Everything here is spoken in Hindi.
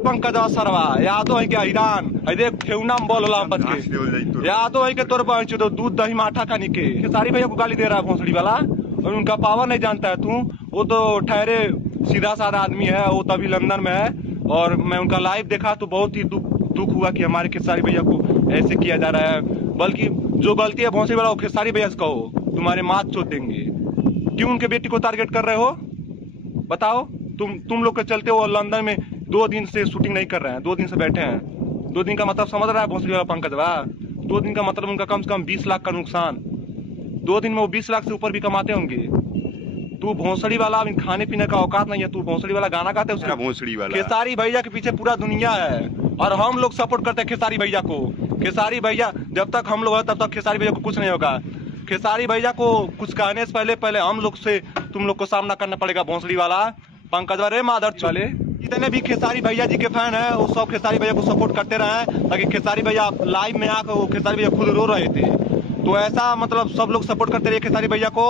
पंकज सरवा यादो है क्या ईरान देख ठेवना में बोल बच के यादो है के तोर पहुंचे तो दूध दही माठा का निके खेसारी भैया को गाली दे रहा है भोसड़ी वाला और उनका पावर नहीं जानता है तू। वो तो ठहरे सीधा साधा आदमी है, वो तो अभी लंदन में है और मैं उनका लाइव देखा तो बहुत ही दुख हुआ कि हमारे खेसारी भैया को ऐसे किया जा रहा है। बल्कि जो गलती है भोसड़ी वाला वो खेसारी भैया से कहो, तुम्हारे माथ चोट देंगे। क्यों उनके बेटी को टारगेट कर रहे हो बताओ? तुम लोग के चलते वो लंदन में 2 दिन से शूटिंग नहीं कर रहे हैं, 2 दिन से बैठे हैं। 2 दिन का मतलब समझ रहा है भोसड़ी वाला पंकज वाह? 2 दिन का मतलब उनका कम से कम 20 लाख का नुकसान। 2 दिन में वो 20 लाख से ऊपर भी कमाते होंगे। तू भोसड़ी वाला अभी खाने पीने का औकात नहीं है। तू भोसड़ी वाला गाना गाते उसका भोसड़ी वाला खेसारी भैया के पीछे पूरा दुनिया है और हम लोग सपोर्ट करते हैं खेसारी भैया को। खेसारी भैया जब तक हम लोग है तब तक खेसारी भैया को कुछ नहीं होगा। खेसारी भैया को कुछ कहने से पहले हम लोग से तुम लोग को सामना करना पड़ेगा। भोसड़ी वाला पंकज रे मादर चले जितने भी खेसारी भैया जी के फैन है वो सब खेसारी भैया को सपोर्ट करते रहे, ताकि खेसारी भैया लाइव में आकर वो खेसारी भैया खुद रो रहे थे तो ऐसा मतलब सब लोग सपोर्ट करते रहे खेसारी भैया को।